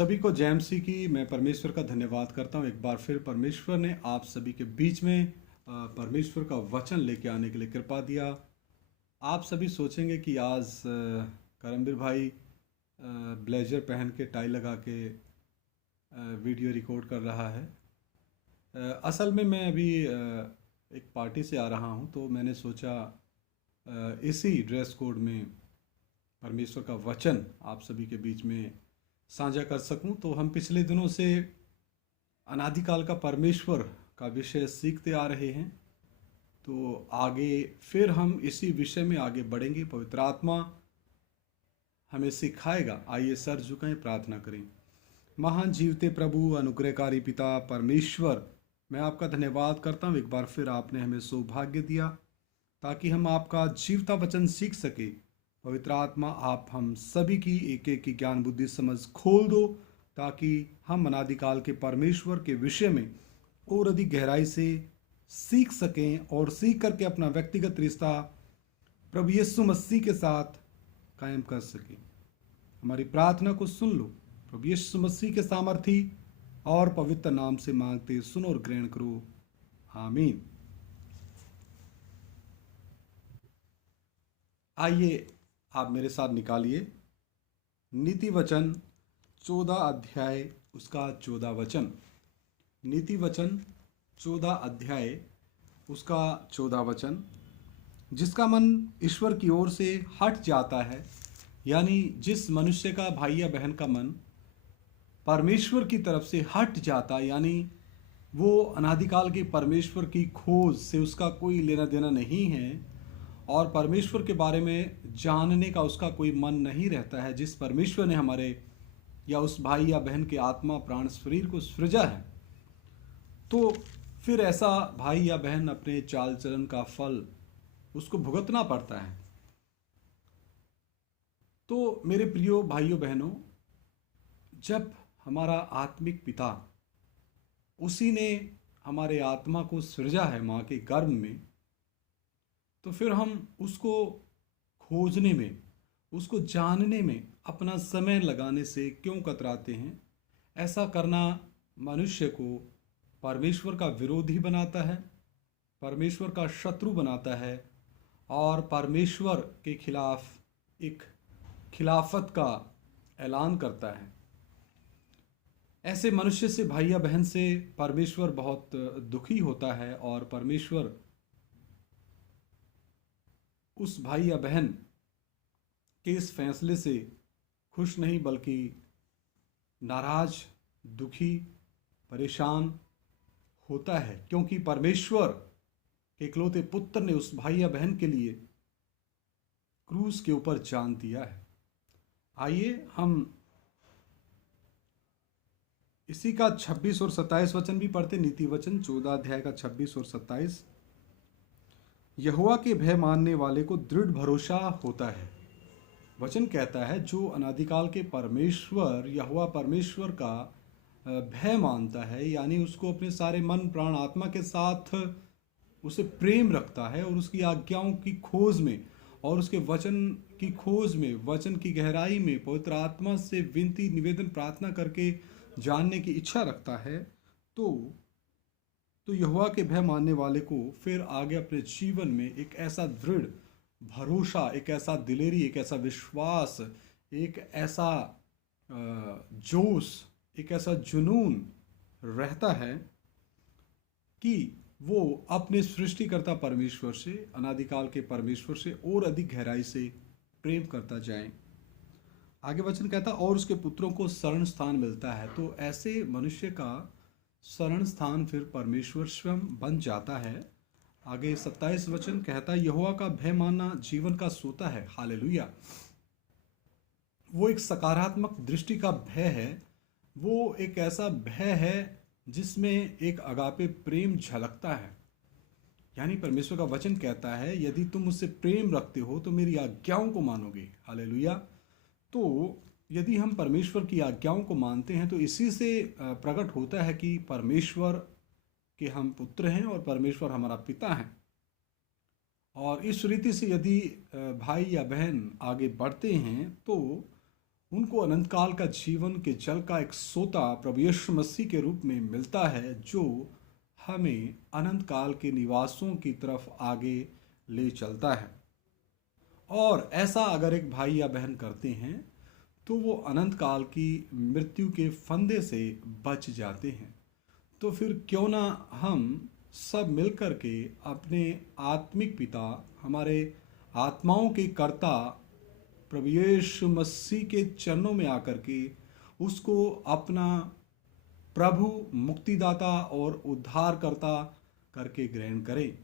सभी को जय मसीह की मैं परमेश्वर का धन्यवाद करता हूँ। एक बार फिर परमेश्वर ने आप सभी के बीच में परमेश्वर का वचन लेके आने के लिए कृपा दिया। आप सभी सोचेंगे कि आज करमबीर भाई ब्लेजर पहन के टाई लगा के वीडियो रिकॉर्ड कर रहा है। असल में मैं अभी एक पार्टी से आ रहा हूँ, तो मैंने सोचा इसी ड्रेस कोड में परमेश्वर का वचन आप सभी के बीच में साझा कर सकूं। तो हम पिछले दिनों से अनादिकाल का परमेश्वर का विषय सीखते आ रहे हैं, तो आगे फिर हम इसी विषय में आगे बढ़ेंगे। पवित्र आत्मा हमें सिखाएगा। आइए सर झुकाएं, प्रार्थना करें। महान जीवते प्रभु, अनुग्रहकारी पिता परमेश्वर, मैं आपका धन्यवाद करता हूँ। एक बार फिर आपने हमें सौभाग्य दिया ताकि हम आपका जीवता वचन सीख सके। पवित्र आत्मा, आप हम सभी की एक एक की ज्ञान बुद्धि समझ खोल दो, ताकि हम अनादिकाल के परमेश्वर के विषय में और अधिक गहराई से सीख सकें और सीख करके अपना व्यक्तिगत रिश्ता प्रभु यीशु मसीह के साथ कायम कर सकें। हमारी प्रार्थना को सुन लो, प्रभु यीशु मसीह के सामर्थी और पवित्र नाम से मांगते सुनो और ग्रहण करो, आमीन। आइए आप मेरे साथ निकालिए नीति वचन 14 अध्याय उसका 14 वचन। नीति वचन 14 अध्याय उसका 14 वचन। जिसका मन ईश्वर की ओर से हट जाता है, यानी जिस मनुष्य का भाई या बहन का मन परमेश्वर की तरफ से हट जाता, यानी वो अनादिकाल के परमेश्वर की खोज से उसका कोई लेना देना नहीं है और परमेश्वर के बारे में जानने का उसका कोई मन नहीं रहता है, जिस परमेश्वर ने हमारे या उस भाई या बहन के आत्मा प्राण शरीर को सृजा है, तो फिर ऐसा भाई या बहन अपने चाल चलन का फल उसको भुगतना पड़ता है। तो मेरे प्रियो भाइयों बहनों, जब हमारा आत्मिक पिता, उसी ने हमारे आत्मा को सृजा है माँ के गर्भ में, तो फिर हम उसको खोजने में, उसको जानने में अपना समय लगाने से क्यों कतराते हैं? ऐसा करना मनुष्य को परमेश्वर का विरोधी बनाता है, परमेश्वर का शत्रु बनाता है और परमेश्वर के खिलाफ एक खिलाफत का ऐलान करता है। ऐसे मनुष्य से, भाई या बहन से परमेश्वर बहुत दुखी होता है और परमेश्वर उस भाई या बहन के इस फैसले से खुश नहीं, बल्कि नाराज, दुखी, परेशान होता है, क्योंकि परमेश्वर के इकलौते पुत्र ने उस भाई या बहन के लिए क्रूस के ऊपर जान दिया है। आइए हम इसी का 26 और 27 वचन भी पढ़ते। नीति वचन 14 अध्याय का 26 और 27। यहोवा के भय मानने वाले को दृढ़ भरोसा होता है। वचन कहता है, जो अनादिकाल के परमेश्वर यहोवा परमेश्वर का भय मानता है, यानी उसको अपने सारे मन प्राण आत्मा के साथ उसे प्रेम रखता है और उसकी आज्ञाओं की खोज में और उसके वचन की खोज में, वचन की गहराई में पवित्र आत्मा से विनती निवेदन प्रार्थना करके जानने की इच्छा रखता है, तो यहोवा के भय मानने वाले को फिर आगे अपने जीवन में एक ऐसा दृढ़ भरोसा, एक ऐसा दिलेरी, एक ऐसा विश्वास, एक ऐसा जोश, एक ऐसा जुनून रहता है कि वो अपने सृष्टिकर्ता परमेश्वर से, अनादिकाल के परमेश्वर से और अधिक गहराई से प्रेम करता जाए। आगे वचन कहता, और उसके पुत्रों को शरण स्थान मिलता है। तो ऐसे मनुष्य का शरण स्थान फिर परमेश्वर स्वयं बन जाता है। आगे 27 वचन कहता है, यहोवा का भय मानना जीवन का सोता है। हालेलुया। वो एक सकारात्मक दृष्टि का भय है। वो एक ऐसा भय है जिसमें एक अगापे प्रेम झलकता है। यानी परमेश्वर का वचन कहता है, यदि तुम मुझसे प्रेम रखते हो तो मेरी आज्ञाओं को मानोगे। हालेलुया। तो यदि हम परमेश्वर की आज्ञाओं को मानते हैं, तो इसी से प्रकट होता है कि परमेश्वर के हम पुत्र हैं और परमेश्वर हमारा पिता है। और इस रीति से यदि भाई या बहन आगे बढ़ते हैं, तो उनको अनंत काल का जीवन के जल का एक सोता प्रभु यीशु मसीह के रूप में मिलता है, जो हमें अनंत काल के निवासों की तरफ आगे ले चलता है। और ऐसा अगर एक भाई या बहन करते हैं तो वो अनंत काल की मृत्यु के फंदे से बच जाते हैं। तो फिर क्यों ना हम सब मिलकर के अपने आत्मिक पिता, हमारे आत्माओं के कर्ता प्रभु यीशु मसीह के चरणों में आकर के उसको अपना प्रभु, मुक्तिदाता और उद्धारकर्ता करके ग्रहण करें।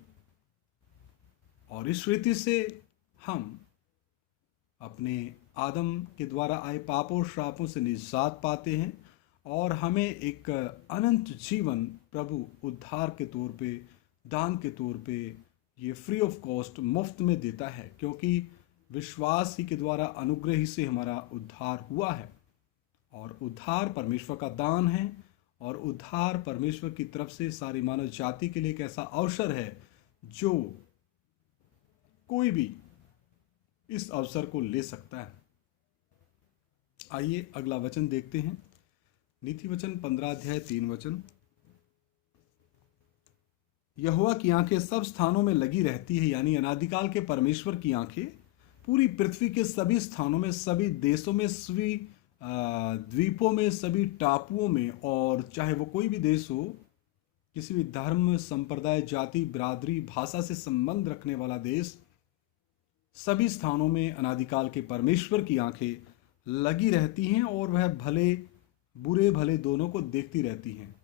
और इस रीति से हम अपने आदम के द्वारा आए पापों श्रापों से निजात पाते हैं और हमें एक अनंत जीवन प्रभु उद्धार के तौर पे, दान के तौर पे ये फ्री ऑफ कॉस्ट मुफ्त में देता है, क्योंकि विश्वास ही के द्वारा, अनुग्रह ही से हमारा उद्धार हुआ है। और उद्धार परमेश्वर का दान है, और उद्धार परमेश्वर की तरफ से सारी मानव जाति के लिए एक ऐसा अवसर है जो कोई भी इस अवसर को ले सकता है। आइए अगला वचन देखते हैं। नीति वचन 15 अध्याय 3 वचन। यहोवा की आंखें सब स्थानों में लगी रहती है, यानी अनादिकाल के परमेश्वर की आंखें पूरी पृथ्वी के सभी स्थानों में, सभी देशों में, सभी द्वीपों में, सभी टापुओं में, और चाहे वो कोई भी देश हो, किसी भी धर्म, संप्रदाय, जाति, बिरादरी, भाषा से संबंध रखने वाला देश, सभी स्थानों में अनादिकाल के परमेश्वर की आंखें लगी रहती हैं और वह भले बुरे भले दोनों को देखती रहती हैं।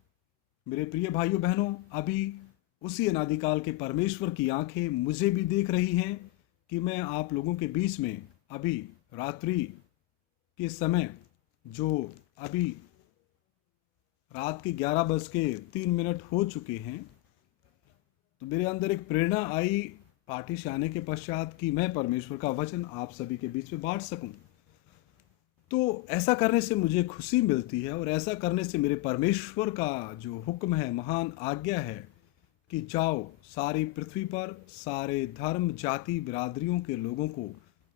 मेरे प्रिय भाइयों बहनों, अभी उसी अनादिकाल के परमेश्वर की आंखें मुझे भी देख रही हैं कि मैं आप लोगों के बीच में अभी रात्रि के समय, जो अभी रात के 11:03 हो चुके हैं, तो मेरे अंदर एक प्रेरणा आई पार्टी से आने के पश्चात कि मैं परमेश्वर का वचन आप सभी के बीच में बांट सकूं। तो ऐसा करने से मुझे खुशी मिलती है, और ऐसा करने से मेरे परमेश्वर का जो हुक्म है, महान आज्ञा है कि जाओ सारी पृथ्वी पर सारे धर्म, जाति, बिरादरियों के लोगों को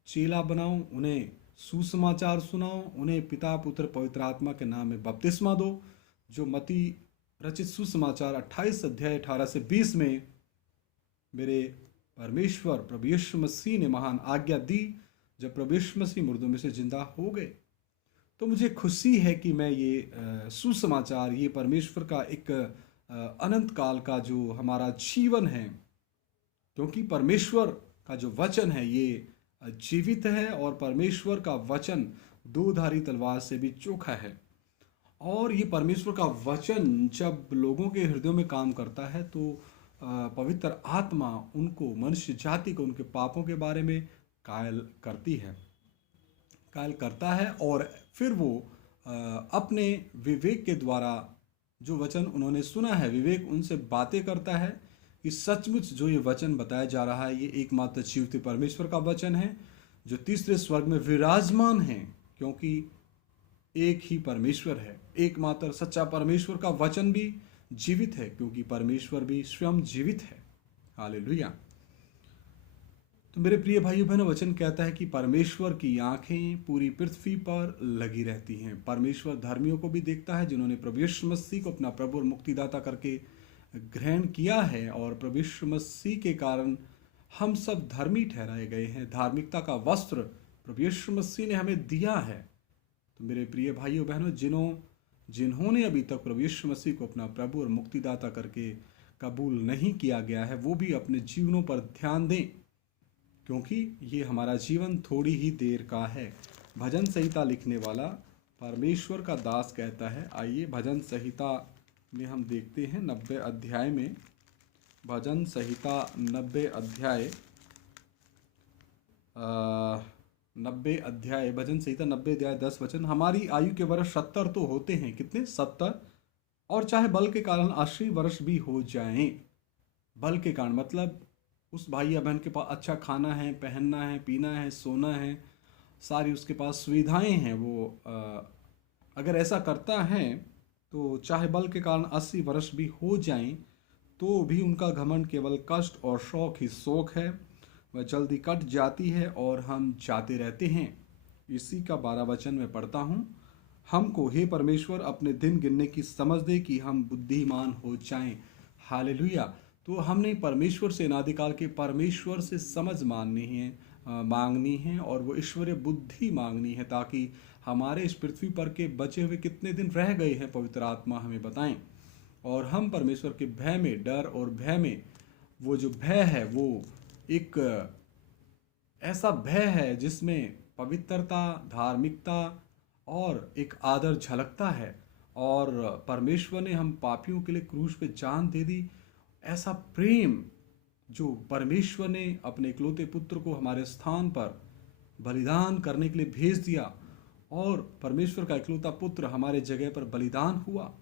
चेला बनाओ, उन्हें सुसमाचार सुनाओ, उन्हें पिता, पुत्र, पवित्र आत्मा के नाम में बपतिस्मा दो, जो मती रचित सुसमाचार 28 अध्याय 18 से 20 में मेरे परमेश्वर प्रभु यीशु मसीह ने महान आज्ञा दी, जब प्रभु यीशु मसीह मुर्दों में से जिंदा हो गए। तो मुझे खुशी है कि मैं ये सुसमाचार, ये परमेश्वर का एक अनंत काल का जो हमारा जीवन है, क्योंकि परमेश्वर का जो वचन है ये जीवित है, और परमेश्वर का वचन दो-धारी तलवार से भी चोखा है। और ये परमेश्वर का वचन जब लोगों के हृदयों में काम करता है तो पवित्र आत्मा उनको, मनुष्य जाति को, उनके पापों के बारे में कायल करता है, और फिर वो अपने विवेक के द्वारा जो वचन उन्होंने सुना है, विवेक उनसे बातें करता है कि सचमुच जो ये वचन बताया जा रहा है ये एकमात्र जीवित परमेश्वर का वचन है, जो तीसरे स्वर्ग में विराजमान है, क्योंकि एक ही परमेश्वर है। एकमात्र सच्चा परमेश्वर का वचन भी जीवित है, क्योंकि परमेश्वर भी स्वयं जीवित है। हालेलुया। तो मेरे प्रिय भाइयों बहनों, वचन कहता है कि परमेश्वर की आंखें पूरी पृथ्वी पर लगी रहती हैं। परमेश्वर धर्मियों को भी देखता है, जिन्होंने प्रभु यीशु मसीह को अपना प्रभु और मुक्तिदाता करके ग्रहण किया है, और प्रभु यीशु मसीह के कारण हम सब धर्मी ठहराए गए हैं। धार्मिकता का वस्त्र प्रभु यीशु मसीह ने हमें दिया है। तो मेरे प्रिय भाइयों बहनों, जिन्होंने अभी तक प्रभु यीशु मसीह को अपना प्रभु और मुक्तिदाता करके कबूल नहीं किया गया है, वो भी अपने जीवनों पर ध्यान दें, क्योंकि ये हमारा जीवन थोड़ी ही देर का है। भजन संहिता लिखने वाला परमेश्वर का दास कहता है, आइए भजन संहिता में हम देखते हैं 90 अध्याय में, भजन संहिता 90 अध्याय 90 अध्याय, भजन संहिता 90 अध्याय 10 वचन। हमारी आयु के वर्ष 70 तो होते हैं, कितने? 70, और चाहे बल के कारण 80 वर्ष भी हो जाएं। बल के कारण मतलब उस भाई या बहन के पास अच्छा खाना है, पहनना है, पीना है, सोना है, सारी उसके पास सुविधाएं हैं। वो अगर ऐसा करता है तो चाहे बल के कारण 80 वर्ष भी हो जाएं तो भी उनका घमंड केवल कष्ट और शौक ही शौक है, वह जल्दी कट जाती है और हम जाते रहते हैं। इसी का 12 वचन मैं पढ़ता हूँ। हमको हे परमेश्वर अपने दिन गिनने की समझ दे कि हम बुद्धिमान हो जाएं। हालेलुया। तो हमने परमेश्वर से, अनादिकाल के परमेश्वर से समझ मांगनी है और वो ईश्वरीय बुद्धि मांगनी है, ताकि हमारे इस पृथ्वी पर के बचे हुए कितने दिन रह गए हैं पवित्र आत्मा हमें बताएं, और हम परमेश्वर के भय में, डर और भय में, वो जो भय है वो एक ऐसा भय है जिसमें पवित्रता, धार्मिकता और एक आदर झलकता है। और परमेश्वर ने हम पापियों के लिए क्रूस पे जान दे दी। ऐसा प्रेम जो परमेश्वर ने अपने इकलौते पुत्र को हमारे स्थान पर बलिदान करने के लिए भेज दिया, और परमेश्वर का इकलौता पुत्र हमारे जगह पर बलिदान हुआ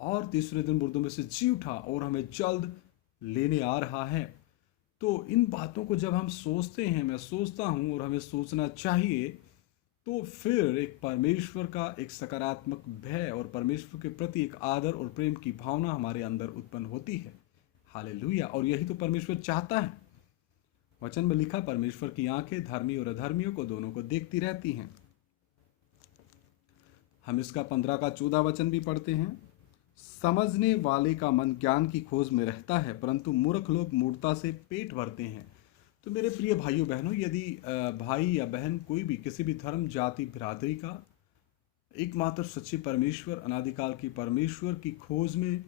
और तीसरे दिन मुर्दों में से जी उठा और हमें जल्द लेने आ रहा है। तो इन बातों को जब हम सोचते हैं, मैं सोचता हूँ और हमें सोचना चाहिए, तो फिर एक परमेश्वर का एक सकारात्मक भय और परमेश्वर के प्रति एक आदर और प्रेम की भावना हमारे अंदर उत्पन्न होती है। हालेलुया। और यही तो परमेश्वर चाहता है। वचन में लिखा, परमेश्वर की आंखें धर्मी और अधर्मियों को दोनों को देखती रहती हैं। हम इसका 15 का 14 वचन भी पढ़ते हैं। समझने वाले का मन ज्ञान की खोज में रहता है, परंतु मूर्ख लोग मूर्खता से पेट भरते हैं। तो मेरे प्रिय भाइयों बहनों, यदि भाई या बहन कोई भी किसी भी धर्म, जाति, बिरादरी का एकमात्र सच्चे परमेश्वर, अनादिकाल की परमेश्वर की खोज में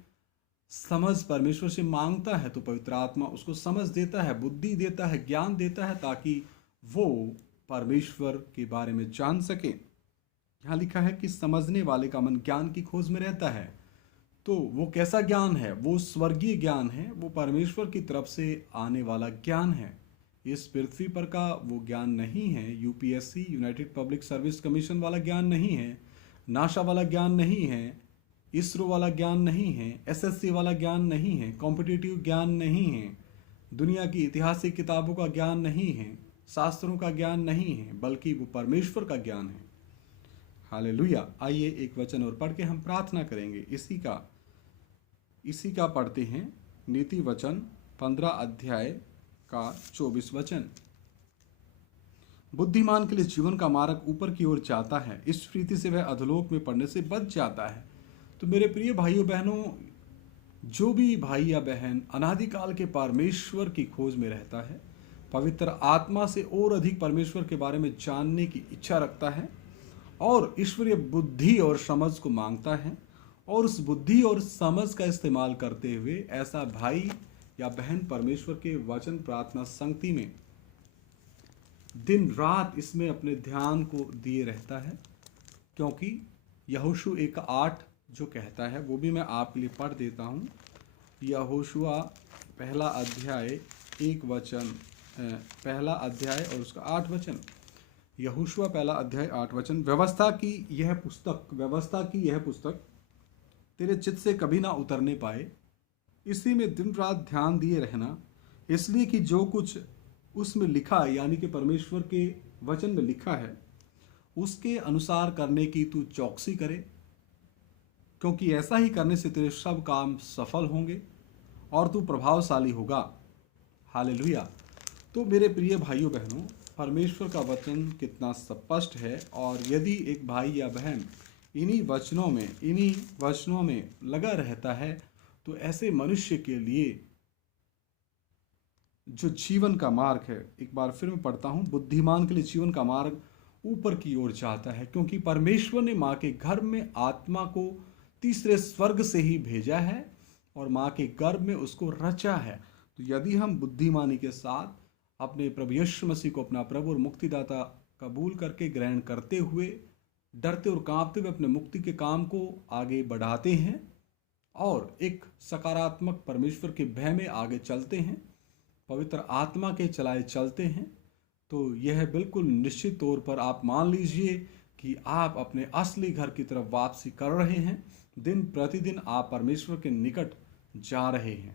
समझ परमेश्वर से मांगता है, तो पवित्र आत्मा उसको समझ देता है, बुद्धि देता है, ज्ञान देता है, ताकि वो परमेश्वर के बारे में जान सके। यहाँ लिखा है कि समझने वाले का मन ज्ञान की खोज में रहता है। तो वो कैसा ज्ञान है? वो स्वर्गीय ज्ञान है, वो परमेश्वर की तरफ से आने वाला ज्ञान है। इस पृथ्वी पर का वो ज्ञान नहीं है। UPSC, United public service commission वाला ज्ञान नहीं है, नासा वाला ज्ञान नहीं है, इसरो वाला ज्ञान नहीं है, एसएससी वाला ज्ञान नहीं है, कॉम्पिटिटिव ज्ञान नहीं है, दुनिया की ऐतिहासिक किताबों का ज्ञान नहीं है, शास्त्रों का ज्ञान नहीं है, बल्कि वो परमेश्वर का ज्ञान है। हालेलुया। आइए एक वचन और पढ़ के हम प्रार्थना करेंगे। इसी का पढ़ते हैं नीति वचन 15 अध्याय का 24 वचन। बुद्धिमान के लिए जीवन का मार्ग ऊपर की ओर जाता है, इस प्रीति से वह अधोलोक में पड़ने से बच जाता है। तो मेरे प्रिय भाइयों बहनों, जो भी भाई या बहन अनादिकाल के परमेश्वर की खोज में रहता है, पवित्र आत्मा से और अधिक परमेश्वर के बारे में जानने की इच्छा रखता है और ईश्वरीय बुद्धि और समझ को मांगता है, और उस बुद्धि और समझ का इस्तेमाल करते हुए ऐसा भाई या बहन परमेश्वर के वचन प्रार्थना संगति में दिन रात इसमें अपने ध्यान को दिए रहता है। क्योंकि यहोशू 1:8 जो कहता है, वो भी मैं आपके लिए पढ़ देता हूँ। यहोशुआ पहला अध्याय और उसका 8 वचन। यहोशुआ पहला अध्याय 8 वचन। व्यवस्था की यह पुस्तक तेरे चित्त से कभी ना उतरने पाए, इसी में दिन रात ध्यान दिए रहना, इसलिए कि जो कुछ उसमें लिखा है, यानी कि परमेश्वर के वचन में लिखा है, उसके अनुसार करने की तू चौकसी करे, क्योंकि ऐसा ही करने से तेरे सब काम सफल होंगे और तू प्रभावशाली होगा। हालेलुया। तो मेरे प्रिय भाइयों बहनों, परमेश्वर का वचन कितना स्पष्ट है, और यदि एक भाई या बहन इन्हीं वचनों में लगा रहता है, तो ऐसे मनुष्य के लिए जो जीवन का मार्ग है, एक बार फिर मैं पढ़ता हूँ, बुद्धिमान के लिए जीवन का मार्ग ऊपर की ओर जाता है, क्योंकि परमेश्वर ने माँ के गर्भ में आत्मा को तीसरे स्वर्ग से ही भेजा है और माँ के गर्भ में उसको रचा है। तो यदि हम बुद्धिमानी के साथ अपने प्रभु यीशु मसीह को अपना प्रभु और मुक्तिदाता कबूल करके ग्रहण करते हुए, डरते और कांपते हुए अपने मुक्ति के काम को आगे बढ़ाते हैं और एक सकारात्मक परमेश्वर के भय में आगे चलते हैं, पवित्र आत्मा के चलाए चलते हैं, तो यह बिल्कुल निश्चित तौर पर आप मान लीजिए कि आप अपने असली घर की तरफ वापसी कर रहे हैं। दिन प्रतिदिन आप परमेश्वर के निकट जा रहे हैं।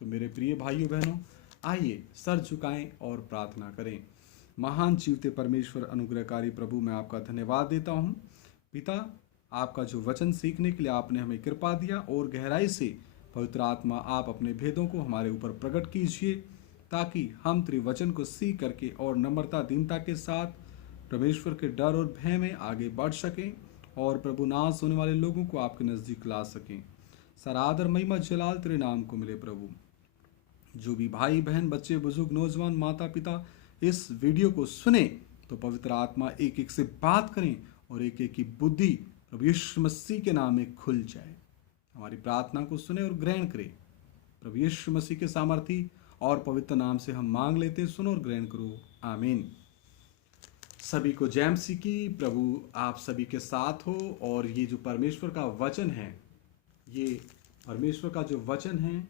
तो मेरे प्रिय भाइयों बहनों, आइए सर झुकाएं और प्रार्थना करें। महान जीवते परमेश्वर, अनुग्रहकारी प्रभु, मैं आपका धन्यवाद देता हूँ। पिता, आपका जो वचन सीखने के लिए आपने हमें कृपा दिया, और गहराई से पवित्र आत्मा आप अपने भेदों को हमारे ऊपर प्रकट कीजिए, ताकि हम त्रिवचन को सीख करके और नम्रता, दीनता के साथ परमेश्वर के डर और भय में आगे बढ़ सकें और प्रभु नाश होने वाले लोगों को आपके नज़दीक ला सकें। सारा आदर महिमा जलाल तेरे नाम को मिले प्रभु। जो भी भाई बहन बच्चे बुजुर्ग नौजवान माता पिता इस वीडियो को सुने तो पवित्र आत्मा एक एक से बात करें और एक एक की बुद्धि प्रभु यीशु मसीह के नाम में खुल जाए। हमारी प्रार्थना को सुने और ग्रहण करें। प्रभु यीशु मसीह के सामर्थी और पवित्र नाम से हम मांग लेते हैं, सुनो और ग्रहण करो, आमीन। सभी को जय मसीह की। प्रभु आप सभी के साथ हो। और ये जो परमेश्वर का वचन है, ये परमेश्वर का जो वचन है,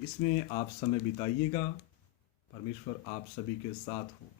इसमें आप समय बिताइएगा। परमेश्वर आप सभी के साथ हो।